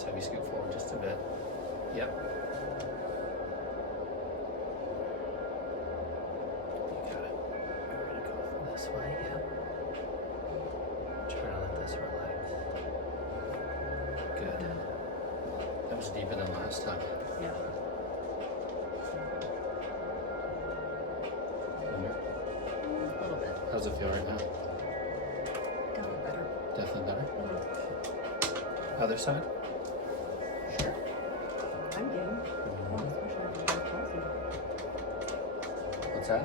Let's have you scoot forward just a bit. Yep. You got it. We're gonna go this way, yep. Try to let this relax. Good. That was deeper than last time. Yeah. Under. A little bit. How's it feel right now? Definitely better. Definitely better. Mhm. Other side? Sure. I'm game. Oh, especially after that coffee. What's that?